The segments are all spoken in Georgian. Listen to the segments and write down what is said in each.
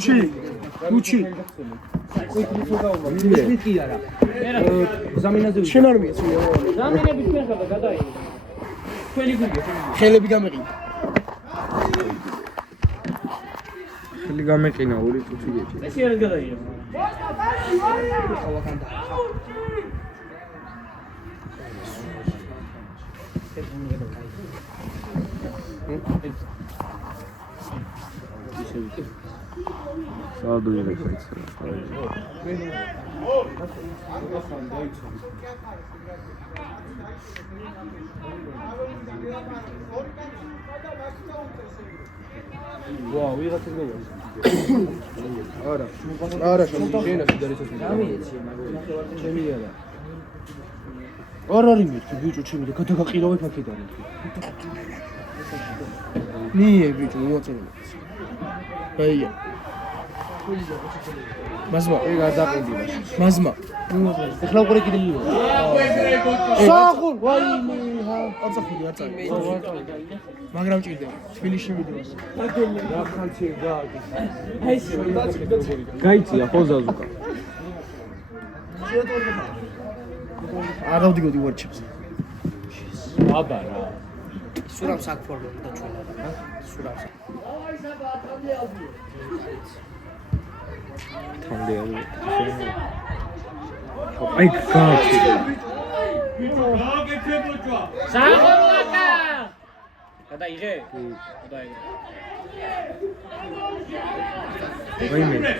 უჩი კი არა ზამინაზე შენ არ მიეცი ზამინები თქვენ ხარ და გადაიღე თქვენი გულია ხელები გამეყინა ხელი გამეყინა ორი წუთი გეჭი ეს არ გადაიღე საადო იღებს ეს ვაუ ვიღაცა გოლა არა შენას დაიწყეს დამიეცი მაგრამ ჩემი არა არ არის მეთქი ბიჭო ჩემი და გადაგაყირავებ აქედან ნიე ბიჭო მოაწევი აია მაზმა ეგ არ დაყიდილა მაზმა ეხლა უყურე კიდე მივა საღულ ვაიმე არცახილი არ წაი მაგრამ ჭირდება თბილისში მიდევას რა ხალხი გააკი აი გაიწია ხო ზაზუკა არ დავდგოდი ვორჩებს აბა რა სურამს აქ ფორმები და ჩვენ არა სურამს თამდე აი გააკი საღოლაკა გადაიღე გადაიღე ვაიმე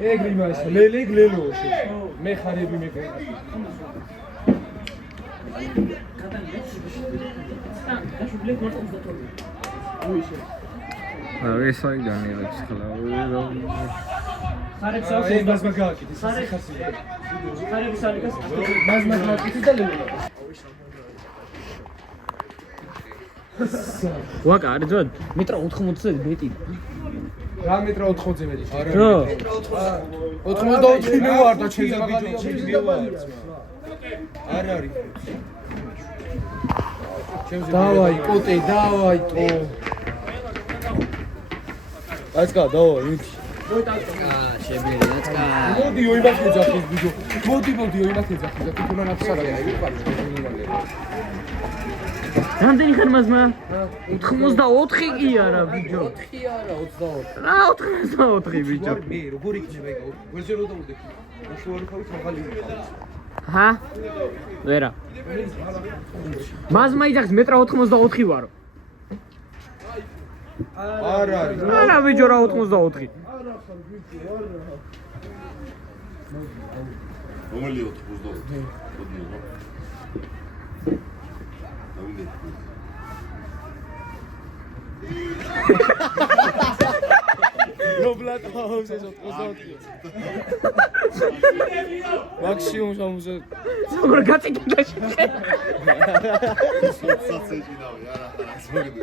ეგ იმას ლელეგ ლელოში მე ხარები მეკე ეს აიდან იღებს ხლა ხარებს ეს მას მაგაკითი ხასი ხარებს ალიკას მას მაგაკითი და ლელო ვაკა არის ძვად მეტრა 80-ზე მეტი რა მეტრა 80-ზე მეტი რა 84 მივარ და ჩემს ბიჭო მივარ არ არის დავაი კოტე დავაი ტო აცკა დავაი უთი შეგვიძლია მოდი ოიმახე ძახის ბიჭო მოდი ოიმახე ძახის და თვითონ აფსარა რამდენი ხარ მაზმა 84 კი არა ბიჭო 4 არა 24 რა 84 ბიჭო მე როგორ იქნება ეგ ვერზე რო დავუდე უშუალო ხავით მაღალი ჰა ვერა მაზმა იძახს მეტრა 84 ვარო არ არის არა ბიჭო რა 84 არა ხარ ბიჭო არა რომელი 84 ნობლატ ჰაუს ეს 84 მაქსიმუმ 60 როგორ გაწიკდა შეხე საცეჭი დავი არა ზოგადად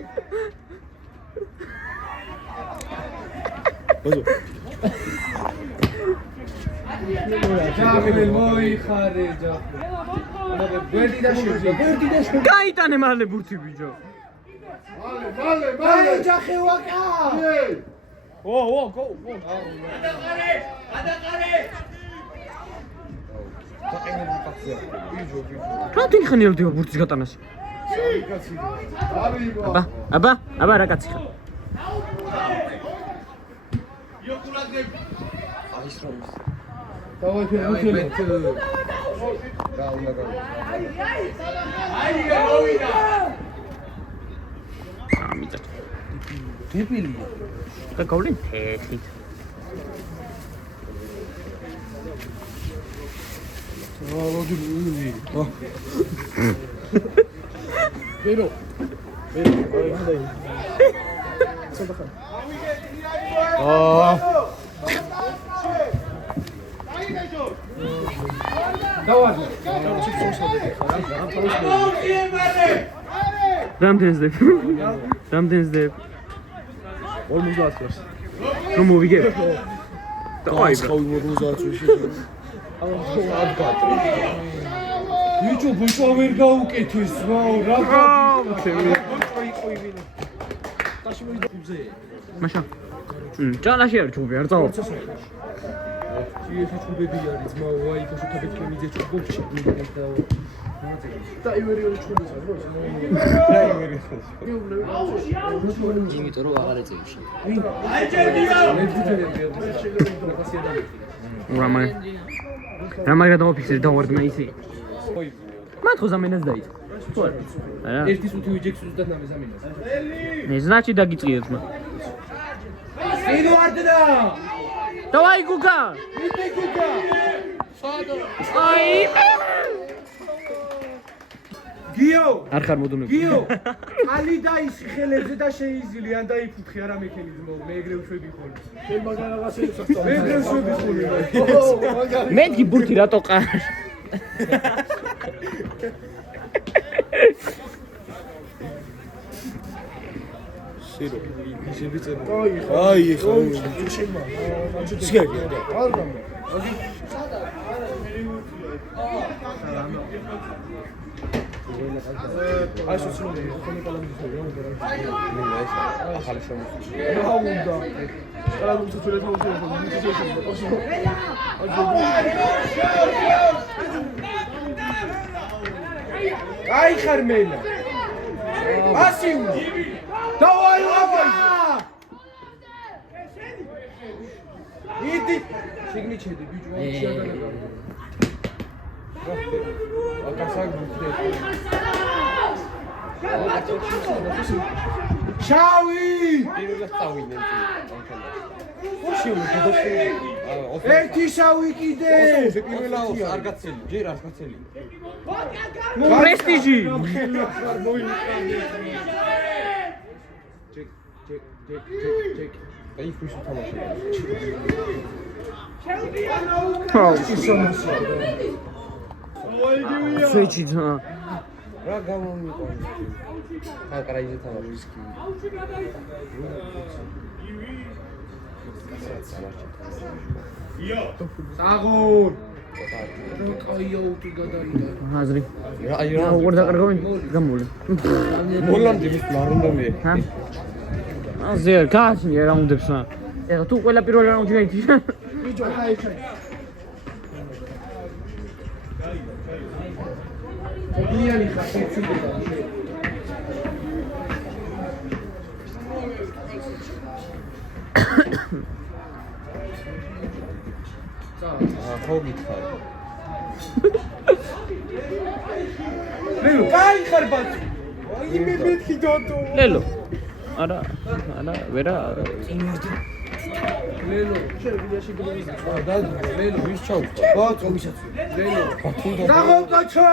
ბოზო ჯახმე მოიხარე ჯახმე გვერდი და შევიდა გაიტანე მალე ბურთი ბიჭო მალე ჯახე ვაკა ო რა თქმა უნდა ბურთის გატანაში აბა რა კაცი ხარ დავაი ფერმუთელი რა უნდა გავა ამიტა დებილია და გავლენ თეთრით მოდი ვერო რამდენს დებ? 50 წელს. რომ მოვიგებ? დავაი. ხავი 50 წელს. ბიჭო, ბიჭო ვერ გაუკეთეს, ვაუ, რა მაშა. ჭალაში არ ჩუბი არ წავა. ეს ჩუბები არის, ძმაო, აი, გასუთაბეთ კემიძე ჩუბობში მიდეთ და და ივერიორი ჩუბებს რა იმიტომ რომ აღარ ეწევში. რამაგ გადავაფიქსირე დავარდნა ისე. მათ ხო ზამენას დაიწყო. თუ არა. არა. ერთის უთი ვიჯექს უძდათ ნამეს ამინას. значит დაგიწიეთ მა. ედუარდა! დავაი გუგა. იტე გუგა! აი. გიო! არ ხარ მოდუნები. გიო! ალი დაისი ხელებზე და შეიზილი ან დაიფუთხი არა მექანიზმო, მე ეგრე უშვები ხოლმე. შენ მაგარ რაღაცა ისახტო. მე ეგრე უშვები ხოლმე. მეთქი ბურთი რატო ყარ? სირო. ისები წერო. აი, ხო. შემა. სიგარია. არ გამ. აი სოციალური ხომი კალამდის რა უნდა რა. ახალი შემოსული. რა უნდა. კალამდის სოციალური აი ხარმენა. ასიმ. დავაი აბა. იდი. სიგნიჩედი ბიჭო, შეაგანა. შავი! ერთი შავი კიდე! არ გაცელი, ჯერ არ გაცელი. პრესტიჟი! ჩეკ. აი ფუშ თამაშია. სვეჩი ძმა. რა გამომიყვა? კაკრაიზე თამაშის კი. საღურ! რა კაია უთი გადაიდა. აზრი. აი რა როგორ დაკარგავენ? გამოლე. მოლანდი მის მარუნდომი. ჰა? აზე კაცი რაუნდებს რა. ეხლა თუ ყველა პირველ რაუნდში გაიწი. ბიჭო, აი ხა. ობლიანი ხარ შეცდიდა. ხო გითხარ. ლელო, კაი ხარ ბატ. აი მე მეთქი დოდო. ლელო. არა, ვერა. ლელო, შევიდაში გლოვიზა. და ლელო ვის ჩავხდა? ბატო, ლელო. დაღოკაჩო!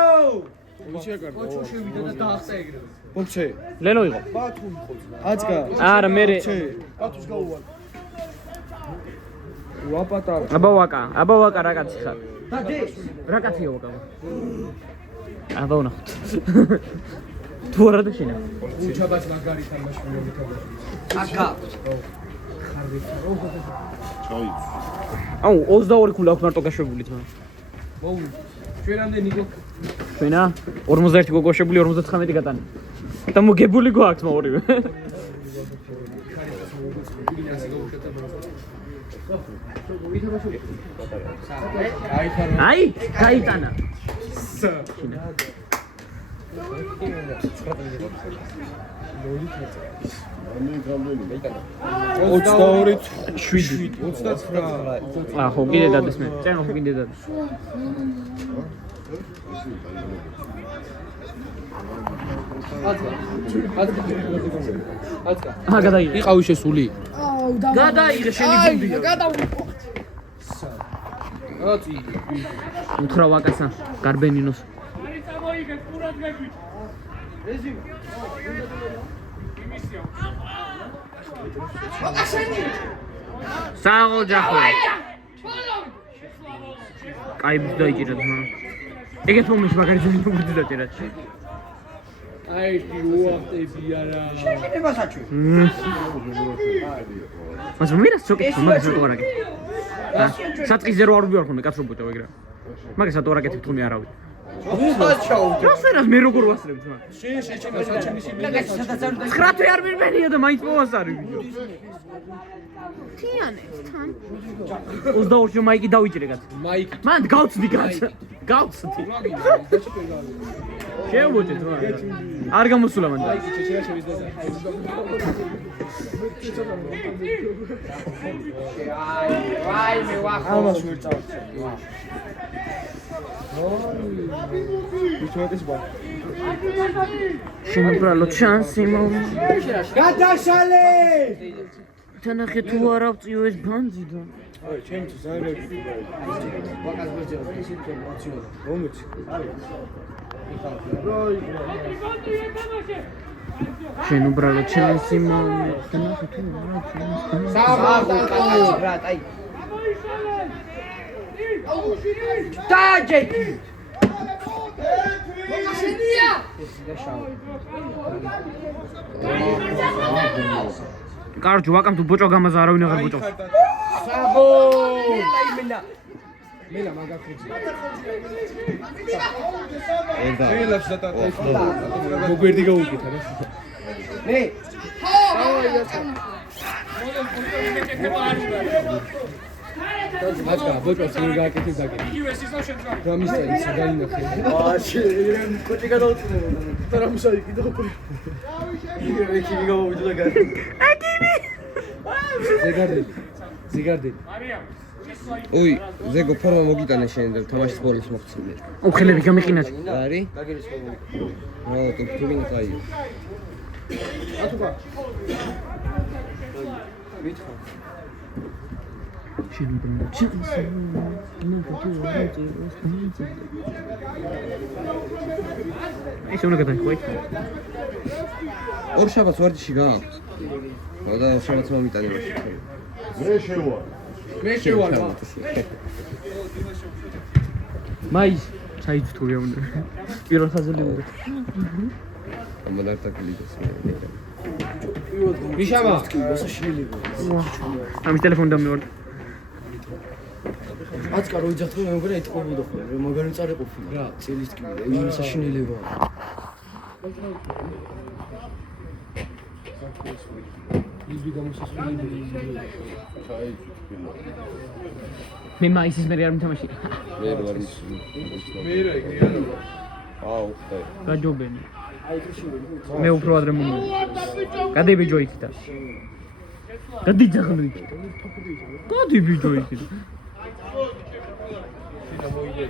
კოჩო შევიდა და დაახტა ეგრევე. ბოქჩე. ლელო იყო. ბატო იყო. აცგა. არა, მე ბატოს გაუვალ. ვაპატარ. აბა ვაკა რა კაცი ხარ? და დეს. რა კაცია ვაკა? აბა ვნახოთ. თუ არა და შენა. უჩაბაც მაგარი თამაში მოვითამაშე. აკა. აუ 22 ქულა აქვს მარტო გაშვებული თმა. მოული. ჩვენამდე ნიკო ჩვენა 51 გოგოშვებული 59 გატანი. და მოგებული გვაქვს მორივე. აი, გაიტანა. ხო კიდე დადეს მე. წენ ხო კიდე დადეს. გადაიღე. იყავი შესული. გადაიღე შენი გუნდია. აცი. უთხრა ვაკასა, გარბენინოს. საღო ჯახო. კაი დაიჭირა ძმა. ეგეთ მომენტში მაგარი ძილი მოგდი დაჭერა. აი კი უახტები არა. შეიძლება საჩვი. მას რომ მირას ჩოკი მაგას რო არაკე. საწყიზე რო არ ვიარ ხოლმე კაცრო ბოჭა ვეგრა. მაგას რატო არაკეთებ თქო მე არავინ. რასერას მე როგორ ვასწრებ ძმა? შეჩემი 9 თვე არ მივმენია და მაინც მოვასწარი ბიჭო. თიანებთან 22-ში მაიკი დავიჭრე კაც. მაიკი მან გავწდი კაც. გავწდი. შევბოჭეთ რა. არ გამოსულა მან. ჩეჩერა შევიზდა. ვაი მე ვახო. ამას ვერ წავწე. ბიჭოეთის ბა. შემობრალო ჩანსი მომ. გადაშალე! თანახე თუ არ ავწიო ეს ბანძი და. აი, ჩემს ზარები. ვაკას ბეჭერო, ისე პრომოციო. რომეც? შემობრალო ჩანსი მომ. თანახე თუ არ ავწიო ეს ბანძი. საბა ბრატ, აი. დაჯექი. მოგაშენია. კარჯო ვაკამ თუ ბოჭო გამაზა არავინ აღარ ბოჭოს. საბო. მელა. მელა მაგაფრიძე. ერდა მელას და მოგერდი გაუკეთა რა. მე. მაშკა ბოჭოს ვერ გააკეთე დაგე. გამისწარი საგაინახე. აში კოჭი გადაუწუდება. და მუსაი კიდევ უკვე. იგივე კი გამოვიდა გარ. აკიმი. ზეგარდელი. ოი ზეგო ფორმა მოგიტანე შენ და თამაშის ბოლოს მოხსნე უხელები გამიყინათ. არის რა თუ თულინა წაი ათუბა მითხა შემობრალო ჩანსი ეს უნდა გადაიყვეთ. ორ შაბათს ვარჯიში გააქვს და შაბათს მომიტანე მაშინ მე შევალ მაის ჩაიწთული უნდა. პირველ ხაზელი უნდა. ამონარტა კლიდოს მიშამა მოსაშინელება ამის ტელეფონი დამევარ. აცკა რო იძახო მე მგონა ეთყობოდა ხოლმე რომ მაგარი წარეყოფილი რა წელის ტკივილი აი მოსაშინელება იზი გამოსასწრებელი მე მაისის მე არ მითამაში. მე ვარ ის მე რა იგია აუ ხე გაჯობენი. მე უფრო ადრე მომივიდა. გადიბიჯო იქიდან. გადიძახნო იქიდან. გადიბიჯო იქიდან. და მოიგე